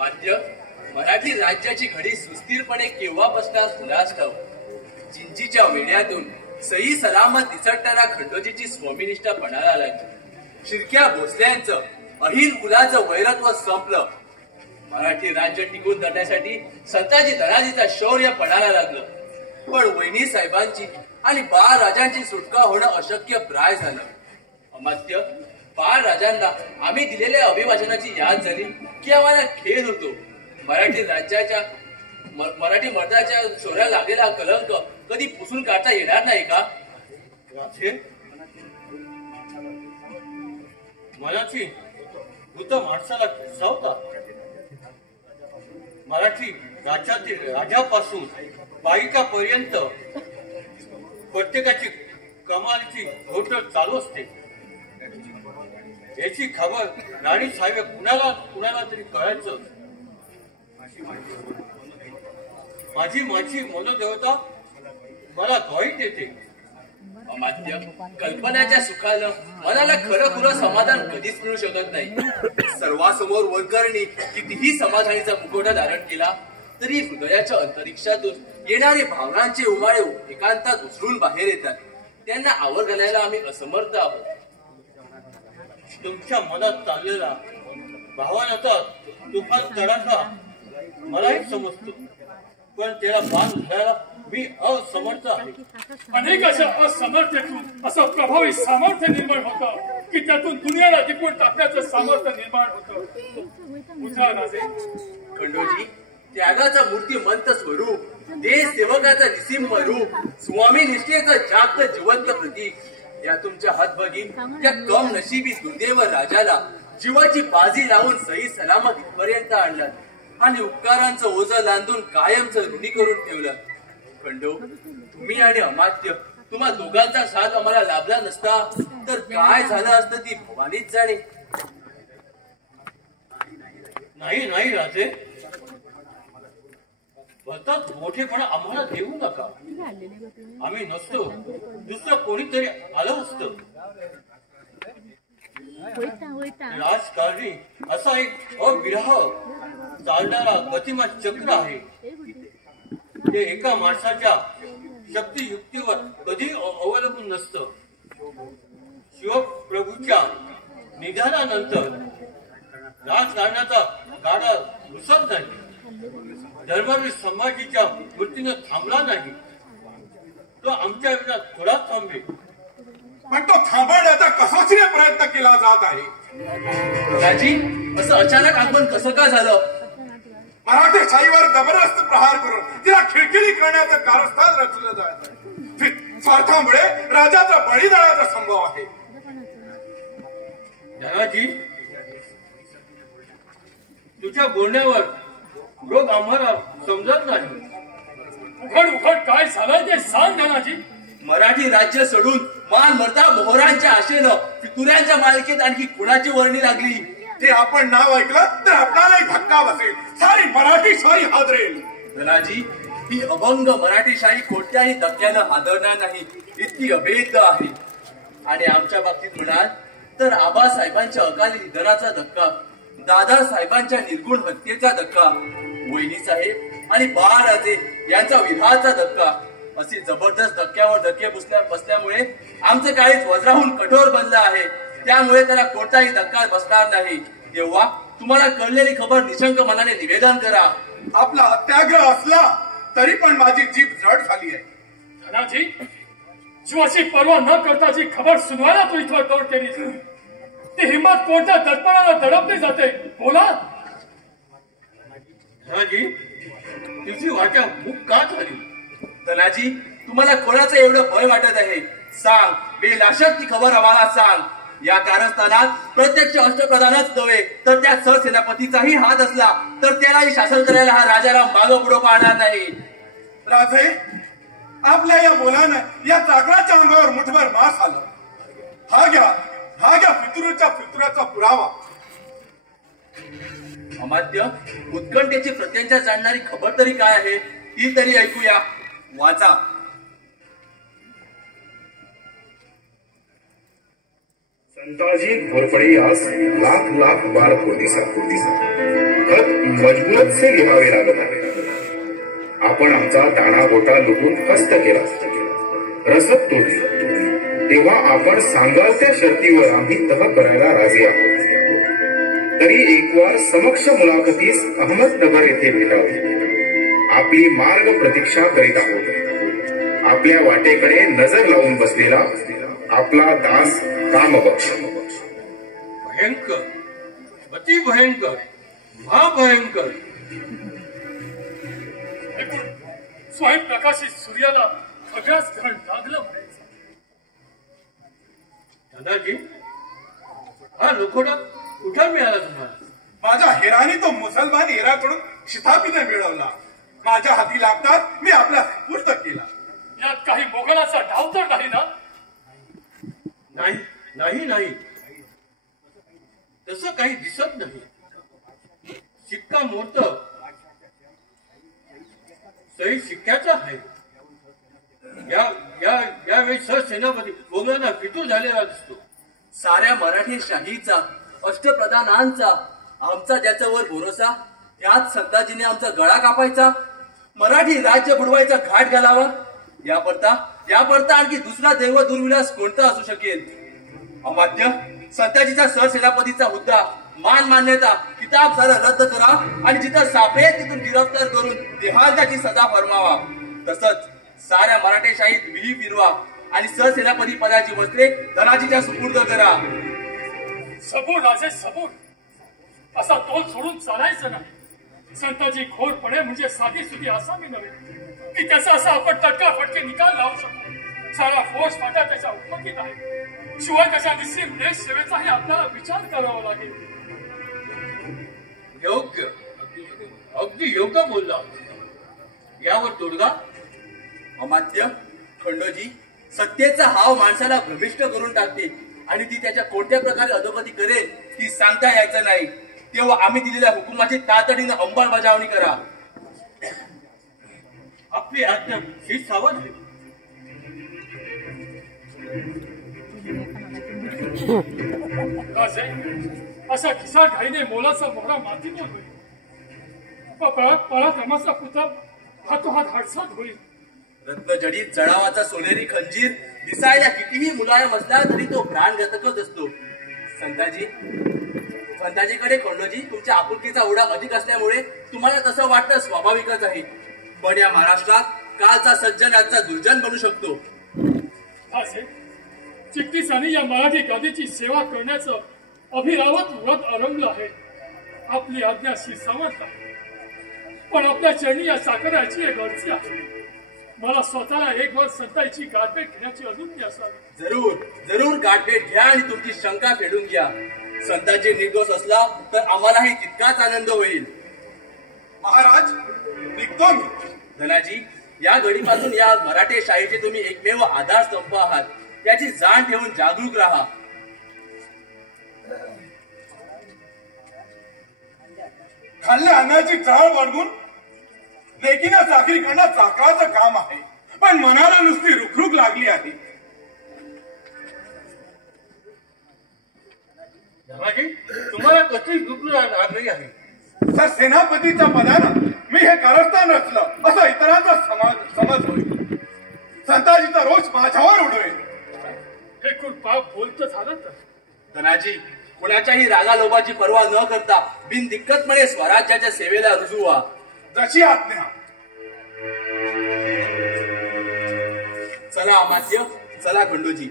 मात्र मराठी राज्याची घडी सुस्थिरपणे केव्हा बसणार कुणास ठाऊक. चिंचीच्या वेड्यातून सही सलामत निसटणारा खंडोजीची स्वामिनिष्ठा पणाला लागली. शिरक्या भोसल्यांचं अहिर कुलाचं वैरत्व संपलं. मराठी राज्य टिकून धरण्यासाठी संताजी धनाजीचा शौर्य पणाला लागलं. पण वहिनी साहेबांची आणि बाळ राजांची सुटका होणं अशक्य प्राय झालं. अमात्य बाळ राजांना आम्ही दिलेल्या अभिभाषणाची याद झाली की आम्हाला खेद होतो. मराठी मर्दाच्या शौर्याला लागलेला कलंक कधी पुसून काढता येणार नाही का? मनाची भूत माणसाला सावता. मराठी राज्यातील राजापासून बाईकापर्यंत प्रत्येकाची कमालीची घोटळ चालू असते. याची खबर राणी साहेब कुणाला तरी कळायचं. माझी मनोदेवता मला ग्वाही देते. अमात्य कल्पनाच्या सुखानं मनाला खरं खुरं समाधान कधीच मिळू शकत नाही. सर्वांसमोर वरकरणी कितीही समाधानीचा मुखवटा धारण केला तरी हृदयाच्या अंतरिक्षातून येणारे भावनांचे उमाळे एकांतात उचलून बाहेर येतात. त्यांना आवर घालायला आम्ही असमर्थ आहोत. तुमच्या मनात चाललेला भावनाचा तुफान तडाखा मलाही समजतो, पण त्याला बांध घालायला मी असमर्थ आहे. अनेक अशा असमर्थतेतून असं प्रभावी सामर्थ्य निर्माण होतं की त्यातून दुनियाला टिकून टाकण्याचं सामर्थ्य निर्माण होतं. खंडोजी त्यागाचा मूर्तिमंत स्वरूप, देश सेवकाचा निसिंह रूप, स्वामी निष्ठेचं जागत जिवंत प्रतीक, या तुमच्या हातबघी त्या कम नशिबी दुर्दैव राजाला जीवाची बाजी लावून सही सलामत इथपर्यंत आणलात आणि उपकारांचं ओझं लांदून कायमचं ऋणी करून ठेवलं. खंडो, तुम्ही आणि अमात्य तुम्हा दोघांचा साथ आम्हाला लाभला नसता तर काय झालं असतं ती भवानीच जाणे. नाही राजे, भलताच मोठेपणा आम्हाला देऊ नका. आम्ही नसतो दुसरं कोणीतरी आलं असतं. राजकारणी असा एक अविरह चालणारा गतिमान चक्र आहे. ते एका माणसाच्या शक्तियुक्तीवर कधी अवलंबून नसतं. शिवप्रभूच्या निधनानंतर राजकारणाचा गाडा घुसत नाही. धर्मवीर संभाजीच्या मृत्यूने थांबला नाही. तो आमच्या विरोधात थोडा थांबेल, पण तो थांबवण्याचा कसोशीने प्रयत्न केला जात आहे. राजी, असं अचानक आगमन कसं का झालं? मराठी शाहीवर जबरदस्त प्रहार करून तिला खिळखिळी करण्याचं कारस्थान रचलं जात आहे. स्वार्थामुळे राजाचा बळीदानाचा संभव आहे. धनाजी, तुझ्या बोलण्यावर रोग आम्हाला समजत नाही. उघड काय झालं ते सांग धनाजी. मराठी राज्य सोडून मान मर्दा मोहरांच्या आशेनं फितुऱ्यांच्या मालकीत आणखी कुणाची वर्णी लागली. ते आपण नाव ऐकलं तर आपल्यालाही धक्का बसेल. सारी मराठी शाही हादरेल. धनाजी, ही अभंग मराठी शाही कोणत्याही धक्क्यानं हादरणार नाही इतकी अभेद्य आहे. आणि आमच्या बाबतीत म्हणाल तर आबासाहेबांच्या अकाली निधनाचा धक्का, दादासाहेबांच्या निर्गुण हत्येचा धक्का, वहिनी साहेब आणि बाळराजे यांचा विवाहाचा धक्का, अशी जबरदस्त धक्क्यावर धक्के बसल्यामुळे आमचं काळीच वज्राहून कठोर बनलं आहे. त्यामुळे त्याला कोणताही धक्का बसणार नाही. तेव्हा तुम्हाला कळलेली खबर निशंक मनाने निवेदन करा. आपला अत्याग्रह असला तरी पण माझी जीभ जड झाली आहे. धनाजी, जीवाची पर्वा न करता जी खबर सुनवायला तू इथं तोड केली, ती हिंमत कोणत्या दडपणाला दडपली जाते? बोला. धनाजी, तुझी वाटा मुख का झाली? धनाजी, तुम्हाला कोणाचं एवढं भय वाटत आहे? सांग, बेलाशक ती खबर आम्हाला सांग. या कारस्थानात प्रत्यक्ष अष्टप्रधानच नव्हे तर त्या सहसेनापतीचाही हात असला तर त्यालाही शासन करायला हा राजाराम मागं पुढं पाहणार नाही. राजे, आपल्या या बोलानं या चाकराच्या अंगावर मुठभर मास आलं. हा घ्या फितुराचा पुरावा. अमात्य, उत्कंठेची प्रत्यंचा जाणणारी खबर तरी काय आहे ती तरी ऐकूया. वाचा. संताजी घोरपडे यास लाख लाख बार कोटीसा खत मजबूरच से लिहावे लागत आहे. आपण आमचा दाणा गोटा लुटून फस्त केला, रसद तोडली, तेव्हा आपण सांगाल त्या शर्तीवर आम्ही तह करायला राजी आहोत. तरी एक वार समक्ष मुलाखतीस अहमदनगर येथे भेटावे. आपली मार्ग प्रतीक्षा करीत आहोत. आपल्या वाटेकडे नजर लावून बसलेला आपला दास कामबक्ष. भयंकर, अति भयंकर, महाभयंकर. स्वयंप्रकाशित सूर्याला सगळ्याच ग्रहण लागलं म्हणायचं. दादाजी, हा लोखोडा कुठं मिळाला तुम्हाला? माझ्या हेराने तो मुसलमान हेराकडून शिताफीने मिळवला. माझ्या हाती लागतात मी आपला सुपूर्द केला. यात काही मोगलाचा डाव तर नाही ना? नाही नाही नाही, तसं काही दिसत नाही. शिक्का मोर्त सही शिक्क्याचा आहे. यावेळी सरसेनापती मोगलांना फितूर झालेला दिसतो. साऱ्या मराठी शाहीचा, अष्टप्रधानांचा आमचा ज्याच्यावर भरोसा, त्यात संताजीने आमचा गळा कापायचा, मराठी राज्य बुडवायचा घाट घालावा. यापरता आणखी दुसरा देव दुर्विलास कोणता असू शकेल? अमात्य, संताजीचा सरसेनापतीचा हुद्दा, मान मान्यता, किताब सारा रद्द करा आणि जिथं सापडेल तिथून गिरफ्तार करून देहार्जाची सजा फरमावा. तसंच साऱ्या मराठेशाहीत विही फिरवा आणि सरसेनापती पदाची वस्त्रे धनाजीच्या सुपूर्द करा. सबूर राजे सबूर, असा तोल सोडून चालायचं नाही. संताजी घोरपणे म्हणजे साधी सुधी आसामी नव्हे की त्याचा असा आपण तटकाफटके निकाल लावू शकतो. सारा फौज फाटा त्याच्या उपमतीत आहे. शिवाय त्याच्या निश्चित देश सेवेचाही आपल्याला विचार करावा लागेल. योग्य, अगदी योग्य बोलला. यावर तोडगा? अमात्य, खंडोजी, सत्तेचा हाव माणसाला भ्रमिष्ट करून टाकते आणि ती त्याच्या कोणत्या प्रकारे अधोगती करेल ती सांगता यायचं नाही. तेव्हा आम्ही दिलेल्या हुकुमाची तातडीनं अंमलबजावणी करा. आपली आज्ञा ही सावध आहे. राजे, अशा खिसा घाईने मोलाचा मोहरा मातीमोल होईल. पराक्रमाचा पुतळा हातोहात हाडसात होईल. रत्नजडीत जळावाचा सोनेरी खंजीर दिसायला कितीही मुलायम असला तरी तो प्राणघातकच असतो. संताजीकडे खंडोजी तुमच्या आपुलकीचा ओढा अधिक असल्यामुळे तुम्हाला तसं वाटतं स्वाभाविकच आहे. पण या महाराष्ट्रात कालचा सज्जन आजचा दुर्जन बनू शकतो. चिकटीसाने या मराठी गादीची सेवा करण्याचं अभिरावत व्रत आरंभलं आहे. आपली आज्ञा शिरसावत आहे. पण आपल्या चरणी या चाकऱ्याची एक अर्जी आहे. मला स्वतःला एक वर्ष संताईची गाठभेट घेण्याची अनुमती असावी. जरूर गाठभेट घ्या आणि तुमची शंका फेडून घ्या. संताजी निर्दोष असला तर आम्हालाही तितकाच आनंद होईल. महाराज, निघतो मी. धनाजी, या घडीपासून या मराठी शाहीचे तुम्ही एकमेव आधारस्तंभ आहात. याची जाण ठेवून जागरूक राहा. खाल्ल्या अन्नाची चाळ वाढवून लेकीनं चाकरी करणं चाकराचं काम आहे. पण मनाला नुसती रुखरुख लागली आहे. धनाजी, तुम्हाला कसली रुखरुख लागली आहे? सर, सेनापतीच्या पदानं मी हे कारस्थान रचलं असं इतरांचा समज होईल. संताजीचा रोष माझ्यावर उडवेल. हे खूप पाप बोलत झालं तर. धनाजी, कुणाच्याही रागालोभाची पर्वा न करता बिनदिक्कतपणे स्वराज्याच्या सेवेला रुजू व्हा. जशी आज्ञा. चला अमात्य, चला खंडोजी.